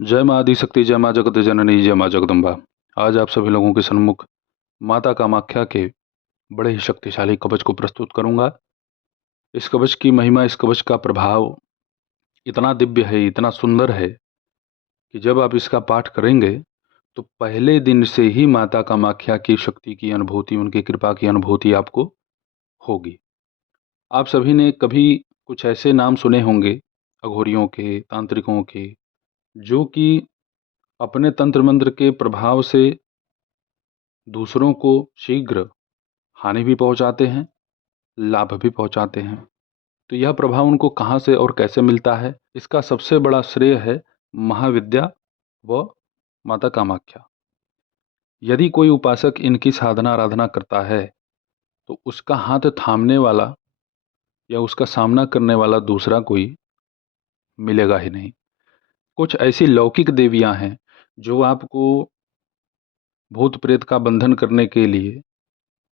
जय माँ आदिशक्ति, जय माँ जगत जननी, जय माँ जगदम्बा। आज आप सभी लोगों के सन्मुख माता कामाख्या के बड़े ही शक्तिशाली कवच को प्रस्तुत करूंगा। इस कवच की महिमा, इस कवच का प्रभाव इतना दिव्य है, इतना सुंदर है कि जब आप इसका पाठ करेंगे तो पहले दिन से ही माता कामाख्या की शक्ति की अनुभूति, उनकी कृपा की अनुभूति आपको होगी। आप सभी ने कभी कुछ ऐसे नाम सुने होंगे अघोरियों के, तांत्रिकों के, जो कि अपने तंत्र मंत्र के प्रभाव से दूसरों को शीघ्र हानि भी पहुंचाते हैं, लाभ भी पहुंचाते हैं। तो यह प्रभाव उनको कहाँ से और कैसे मिलता है, इसका सबसे बड़ा श्रेय है महाविद्या व माता कामाख्या। यदि कोई उपासक इनकी साधना आराधना करता है तो उसका हाथ थामने वाला या उसका सामना करने वाला दूसरा कोई मिलेगा ही नहीं। कुछ ऐसी लौकिक देवियां हैं जो आपको भूत प्रेत का बंधन करने के लिए,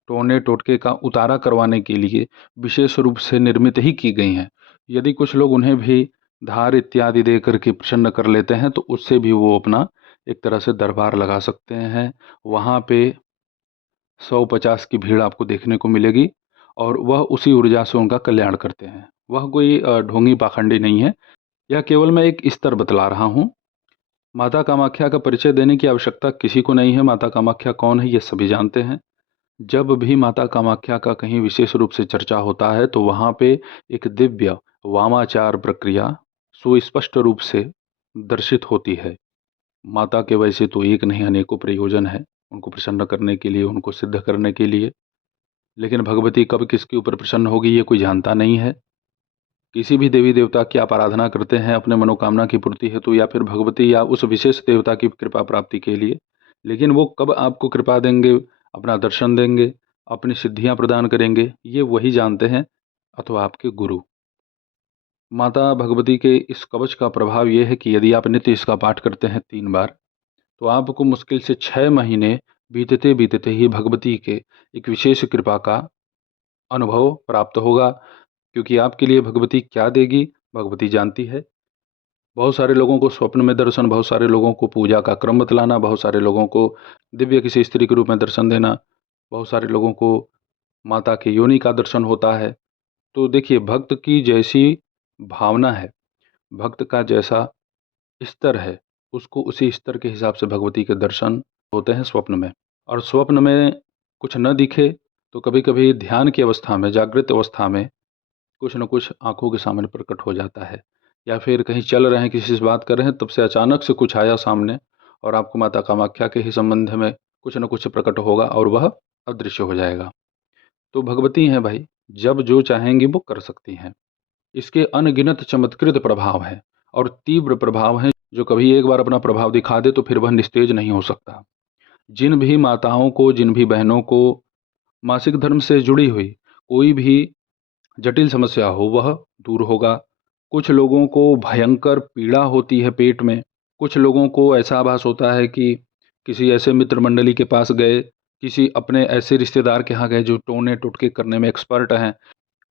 टोने टोटके का उतारा करवाने के लिए विशेष रूप से निर्मित ही की गई हैं। यदि कुछ लोग उन्हें भी धार इत्यादि दे करके प्रसन्न कर लेते हैं तो उससे भी वो अपना एक तरह से दरबार लगा सकते हैं। वहाँ पे 100-50 की भीड़ आपको देखने को मिलेगी और वह उसी ऊर्जा से उनका कल्याण करते हैं। वह कोई ढोंगी पाखंडी नहीं है। यह केवल मैं एक स्तर बतला रहा हूँ। माता कामाख्या का परिचय देने की आवश्यकता किसी को नहीं है। माता कामाख्या कौन है ये सभी जानते हैं। जब भी माता कामाख्या का कहीं विशेष रूप से चर्चा होता है तो वहाँ पे एक दिव्य वामाचार प्रक्रिया सुस्पष्ट रूप से दर्शित होती है। माता के वैसे तो एक नहीं अनेकों प्रयोजन है उनको प्रसन्न करने के लिए, उनको सिद्ध करने के लिए, लेकिन भगवती कब किसके ऊपर प्रसन्न होगी ये कोई जानता नहीं है। किसी भी देवी देवता की आप आराधना करते हैं अपने मनोकामना की पूर्ति हेतु या फिर भगवती या उस विशेष देवता की कृपा प्राप्ति के लिए, लेकिन वो कब आपको कृपा देंगे, अपना दर्शन देंगे, अपनी सिद्धियां प्रदान करेंगे, ये वही जानते हैं, अथवा आपके गुरु। माता भगवती के इस कवच का प्रभाव ये है कि यदि आप नित्य इसका पाठ करते हैं 3 बार तो आपको मुश्किल से 6 महीने बीतते बीतते ही भगवती के एक विशेष कृपा का अनुभव प्राप्त होगा। क्योंकि आपके लिए भगवती क्या देगी भगवती जानती है। बहुत सारे लोगों को स्वप्न में दर्शन, बहुत सारे लोगों को पूजा का क्रम बतलाना, बहुत सारे लोगों को दिव्य किसी स्त्री के रूप में दर्शन देना, बहुत सारे लोगों को माता के योनि का दर्शन होता है। तो देखिए, भक्त की जैसी भावना है, भक्त का जैसा स्तर है, उसको उसी स्तर के हिसाब से भगवती के दर्शन होते हैं स्वप्न में। और स्वप्न में कुछ न दिखे तो कभी कभी ध्यान की अवस्था में, जागृत अवस्था में कुछ न कुछ आंखों के सामने प्रकट हो जाता है। या फिर कहीं चल रहे हैं, किसी से बात कर रहे हैं, तब से अचानक से कुछ आया सामने और आपको माता कामाख्या के ही संबंध में कुछ न कुछ प्रकट होगा और वह अदृश्य हो जाएगा। तो भगवती हैं भाई, जब जो चाहेंगी वो कर सकती हैं। इसके अनगिनत चमत्कृत प्रभाव हैं और तीव्र प्रभाव हैं। जो कभी एक बार अपना प्रभाव दिखा दे तो फिर वह निस्तेज नहीं हो सकता। जिन भी माताओं को, जिन भी बहनों को मासिक धर्म से जुड़ी हुई कोई भी जटिल समस्या हो वह दूर होगा। कुछ लोगों को भयंकर पीड़ा होती है पेट में, कुछ लोगों को ऐसा आभास होता है कि किसी ऐसे मित्र मंडली के पास गए, किसी अपने ऐसे रिश्तेदार के यहाँ गए जो टोने टुटके करने में एक्सपर्ट हैं,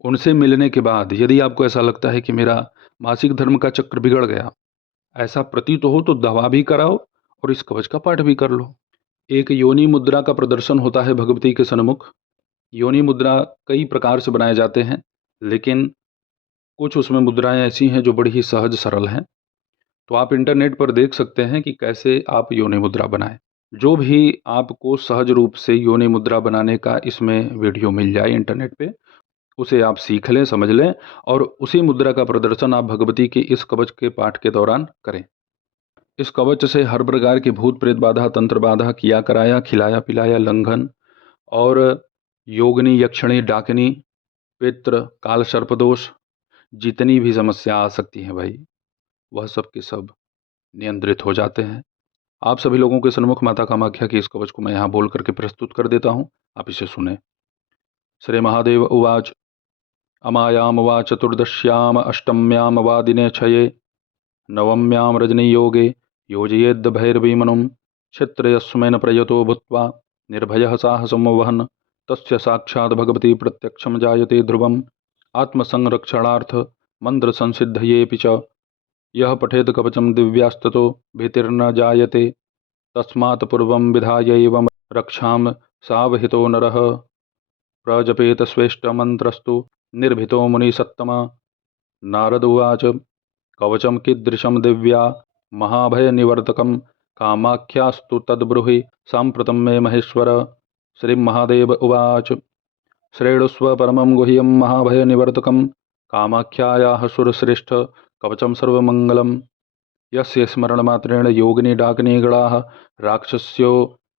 उनसे मिलने के बाद यदि आपको ऐसा लगता है कि मेरा मासिक धर्म का चक्र बिगड़ गया, ऐसा प्रतीत हो तो दवा भी कराओ और इस कवच का पाठ भी कर लो। एक योनि मुद्रा का प्रदर्शन होता है भगवती के सन्मुख। योनि मुद्रा कई प्रकार से बनाए जाते हैं, लेकिन कुछ उसमें मुद्राएं ऐसी हैं जो बड़ी ही सहज सरल हैं। तो आप इंटरनेट पर देख सकते हैं कि कैसे आप योनि मुद्रा बनाएं। जो भी आपको सहज रूप से योनि मुद्रा बनाने का इसमें वीडियो मिल जाए इंटरनेट पे, उसे आप सीख लें, समझ लें और उसी मुद्रा का प्रदर्शन आप भगवती के इस कवच के पाठ के दौरान करें। इस कवच से हर प्रकार की भूत प्रेत बाधा, तंत्र बाधा, किया कराया, खिलाया पिलाया, लंघन और योगिनी, यक्षिणी, डाकिनी, पित्र, काल सर्पदोष, जितनी भी समस्या आ सकती हैं भाई, वह सब के सब नियंत्रित हो जाते हैं। आप सभी लोगों के सन्मुख माता कामाख्या की इस कवच को मैं यहाँ बोल करके प्रस्तुत कर देता हूँ, आप इसे सुने। श्री महादेव उवाच। अमायाम वा चतुर्दश्याम अष्टम्याम वा दिने क्षये नवम्यां रजनीयोगे योजयेद् भैरवीमनुं क्षेत्रयस्मेन प्रयतो भूत्वा निर्भयः साहसं वहन् तस्य साक्षात् भगवती प्रत्यक्षं जायते ध्रुवम् आत्मसंरक्षणार्थ मंत्र संसिद्धयेऽपि च यः पठेत् कवचं दिव्यास्ततो भीतिर्न जायते तस्मात् पूर्वं विधायैवं रक्षां सावहितो नरः प्रजपेत श्रेष्ठमन्त्रस्तु निर्भीतो मुनिसत्तमा। नारद उवाच कवचं कीदृशं दिव्या महाभयनिवर्तकं कामाख्यास्तु तद्ब्रूहि साम्प्रतं मे महेश्वर। श्रीमहादेव उवाच श्रेणुस्व परमं गुह्यं महाभयनिवर्तकं कामाख्यायाः सुरश्रेष्ठ कवचं सर्वमङ्गलं। यस्य स्मरणमात्रेण योगिनी डाकिनीगणाः राक्षस्यो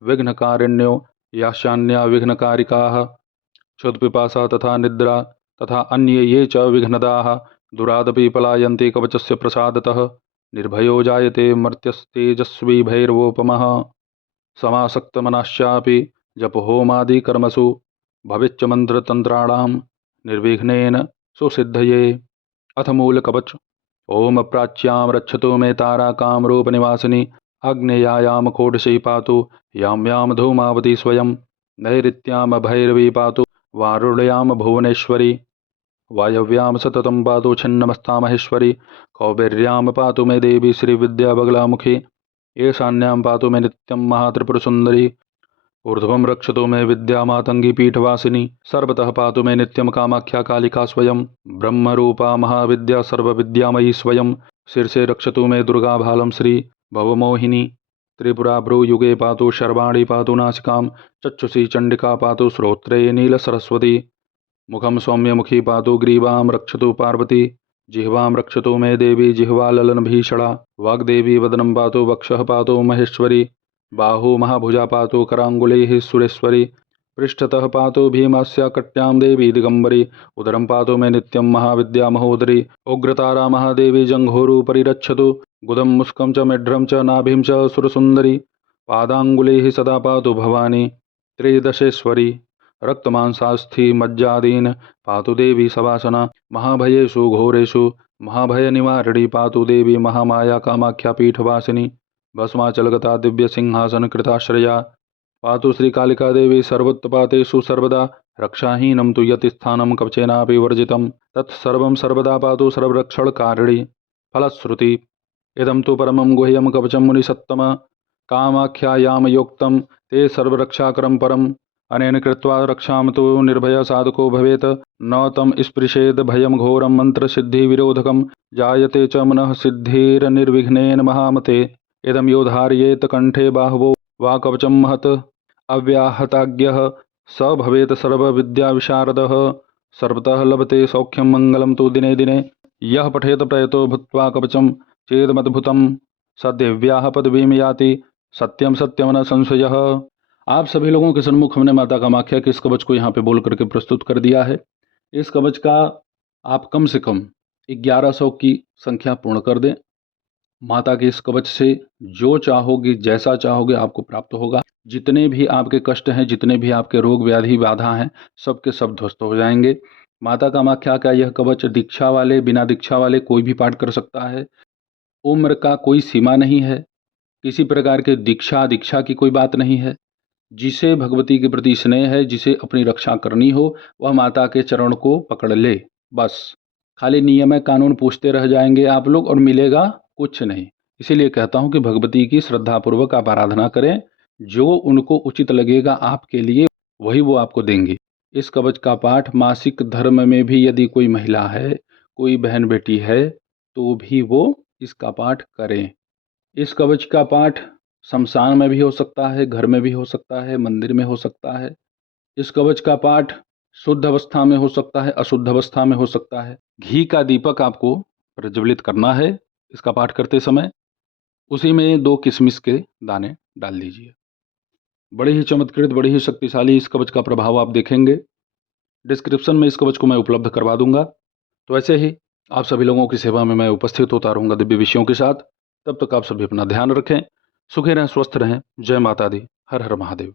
विघ्नकारिण्यो यास्यान्या विघ्नकारिकाः क्षुत्पिपासा तथा निद्रा तथा अन्ये ये च विघ्नदाः दुरादपि पलायन्ते कवचस्य प्रसादतः। निर्भयो जायते मर्त्यस्तेजस्वी भैरवोपमः समासक्तमनाश्चापि जपहोमादिकर्मसु भवेच्च मन्त्रतन्त्राणां निर्विघ्नेन सुसिद्धये। अथ मूलकवच। ओम प्राच्यां रक्षतु मे तारा कामरूपनिवासिनी आग्नेयायां कोटशी पातु यां यां धूमावती स्वयं नैऋत्यां भैरवी पातु वारुण्यां भुवनेश्वरी वायव्यां सततं पातु छिन्नमस्ता महेश्वरी कौबेर्यां पातु मे देवी श्रीविद्याबगलामुखी ईशान्यां पातु मे नित्यं महात्रिपुरसुन्दरी ऊर्ध्वं रक्षतु मे विद्यामातङ्गी पीठवासिनी सर्वतः पातु मे नित्यं कामाख्या कालिका स्वयं ब्रह्मरूपा महाविद्या सर्वविद्यामयी स्वयं शीर्षे रक्षतु मे दुर्गा भालं श्री भवमोहिनी त्रिपुरा भ्रूयुगे पातु शर्वाणी पातु नासिकां चक्षुषी चण्डिका पातु श्रोत्रे नीलसरस्वती मुखं सौम्यमुखी पातु ग्रीवां रक्षतु पार्वती जिह्वां रक्षतु मे देवी जिह्वाललनभीषणा वाग्देवी वदनं पातु वक्षः पातु महेश्वरी बाहु महाभुजा पातु कराङ्गुलैः सुरेश्वरी पृष्ठतः पातु भीमस्य कट्यां देवी दिगंबरी उदरं पातु मे नित्यं महाविद्या महोदरी उग्रतारा महादेवी जङ्घोरुपरि रक्षतु गुदं मुस्कं च मेढ्रं च नाभिं च सुरसुन्दरी पादाङ्गुलैः सदा पातु भवानी त्रयोदशेश्वरी रक्तमांसास्थि मज्जादीन् पातु देवी सवासना महाभयेषु घोरेषु महाभयनिवारिणी पातु देवी महामाया कामाख्या पीठवासिनी भस्माचलगता दिव्यसिंहासनकृताश्रया पातु श्रीकालिका देवी सर्वोत्पातेषु सर्वदा रक्षाहीनं तु यतिस्थानं कवचेनापि वर्जितं तत्सर्वं सर्वदा पातु सर्वरक्षणकारिणी फलश्रुति। इदं तु परमं गुह्यं कवचं मुनिसत्तम कामाख्यायां योक्तं ते सर्वरक्षाकरं परम् अनेन कृत्वा रक्षां तु निर्भय साधको भवेत् न तं स्पृशेद भयं घोरं मन्त्रसिद्धिविरोधकं जायते च मनः सिद्धिर्निर्विघ्नेन महामते। इदं यो धारयेत कंठे बाहवो वा कवचं महत् अव्याहताज्ञः स भवेत् सर्वविद्याविशारदः सर्वतः लभते सौख्यं मंगलं तु दिने दिने। यः पठेत प्रयतो भूत्वा कवचं चेदमद्भुतं स दिव्याः पदवीं याति सत्यम सत्यम न संशयः। आप सभी लोगों के सन्मुख हमने माता कामाख्या के इस कवच को यहाँ पे बोल करके प्रस्तुत कर दिया है। इस कवच का आप कम से कम 1100 की संख्या पूर्ण कर दें। माता के इस कवच से जो चाहोगे जैसा चाहोगे आपको प्राप्त होगा। जितने भी आपके कष्ट हैं, जितने भी आपके रोग व्याधि बाधा हैं, सब के सब ध्वस्त हो जाएंगे। माता कामाख्या का यह कवच दीक्षा वाले बिना दीक्षा वाले कोई भी पाठ कर सकता है। उम्र का कोई सीमा नहीं है, किसी प्रकार के दीक्षा की कोई बात नहीं है। जिसे भगवती के प्रति स्नेह है, जिसे अपनी रक्षा करनी हो, वह माता के चरण को पकड़ ले। बस खाली नियम कानून पूछते रह जाएंगे आप लोग और मिलेगा कुछ नहीं। इसीलिए कहता हूं कि भगवती की श्रद्धापूर्वक आप आराधना करें। जो उनको उचित लगेगा आपके लिए वही वो आपको देंगे। इस कवच का पाठ मासिक धर्म में भी यदि कोई महिला है, कोई बहन बेटी है, तो भी वो इसका पाठ करें। इस कवच का पाठ शमशान में भी हो सकता है, घर में भी हो सकता है, मंदिर में हो सकता है। इस कवच का पाठ शुद्ध अवस्था में हो सकता है, अशुद्ध अवस्था में हो सकता है। घी का दीपक आपको प्रज्वलित करना है इसका पाठ करते समय। उसी में 2 किशमिश के दाने डाल दीजिए। बड़े ही चमत्कृत, बड़े ही शक्तिशाली इस कवच का प्रभाव आप देखेंगे। डिस्क्रिप्शन में इस कवच को मैं उपलब्ध करवा दूंगा। तो ऐसे ही आप सभी लोगों की सेवा में मैं उपस्थित होता रहूँगा दिव्य विषयों के साथ। तब तक आप सभी अपना ध्यान रखें, सुखी रहें, स्वस्थ रहें। जय माता दी, हर हर महादेव।